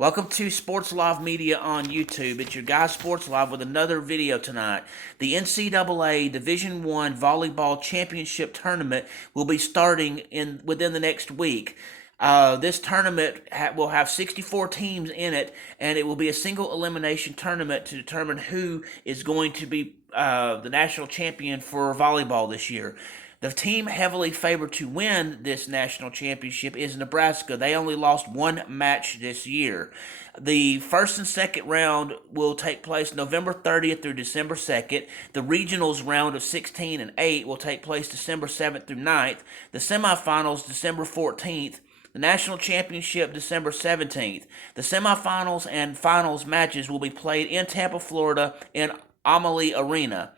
Welcome to Sports Live Media on YouTube. It's your guy Sports Live with another video tonight. The NCAA Division I Volleyball Championship Tournament will be starting within the next week. This tournament will have 64 teams in it, and it will be a single elimination tournament to determine who is going to be the national champion for volleyball this year. The team heavily favored to win this national championship is Nebraska. They only lost one match this year. The first and second round will take place November 30th through December 2nd. The regionals round of 16 and 8 will take place December 7th through 9th. The semifinals December 14th. The national championship December 17th. The semifinals and finals matches will be played in Tampa, Florida in Amalie Arena.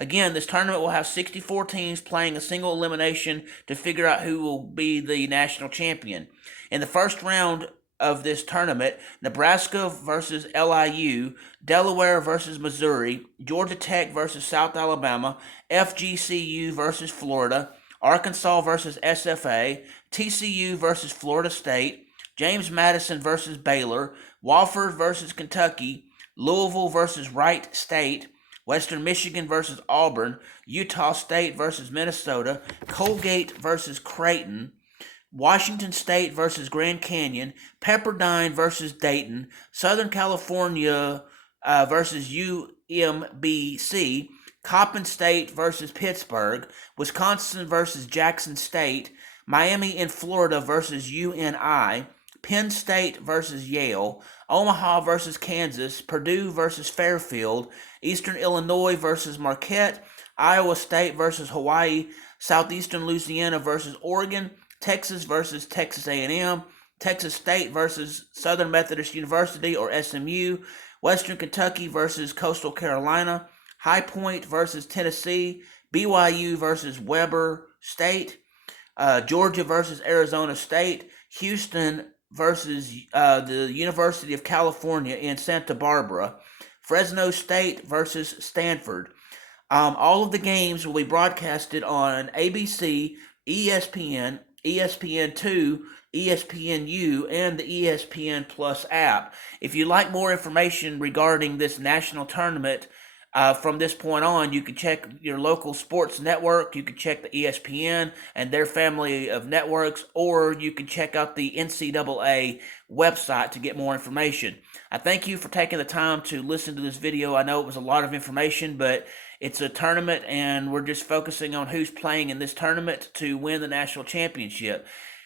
Again, this tournament will have 64 teams playing a single elimination to figure out who will be the national champion. In the first round of this tournament, Nebraska versus LIU, Delaware versus Missouri, Georgia Tech versus South Alabama, FGCU versus Florida, Arkansas versus SFA, TCU versus Florida State, James Madison versus Baylor, Wofford versus Kentucky, Louisville versus Wright State, Western Michigan versus Auburn, Utah State versus Minnesota, Colgate versus Creighton, Washington State versus Grand Canyon, Pepperdine versus Dayton, Southern California versus UMBC, Coppin State versus Pittsburgh, Wisconsin versus Jackson State, Miami in Florida versus UNI, Penn State versus Yale, Omaha versus Kansas, Purdue versus Fairfield, Eastern Illinois versus Marquette, Iowa State versus Hawaii, Southeastern Louisiana versus Oregon, Texas versus Texas A&M, Texas State versus Southern Methodist University or SMU, Western Kentucky versus Coastal Carolina, High Point versus Tennessee, BYU versus Weber State, Georgia versus Arizona State, Houston versus the University of California in Santa Barbara, Fresno State versus Stanford. All of the games will be broadcasted on ABC, ESPN, ESPN2, ESPNU, and the ESPN Plus app. If you'd like more information regarding this national tournament, from this point on, you can check your local sports network, you can check the ESPN and their family of networks, or you can check out the NCAA website to get more information. I thank you for taking the time to listen to this video. I know it was a lot of information, but it's a tournament, and we're just focusing on who's playing in this tournament to win the national championship.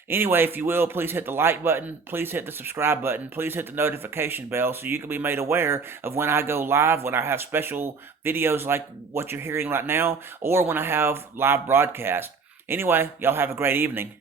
Anyway, if you will, please hit the like button, please hit the subscribe button, please hit the notification bell so you can be made aware of when I go live, when I have special videos like what you're hearing right now, or when I have live broadcast. Anyway, y'all have a great evening.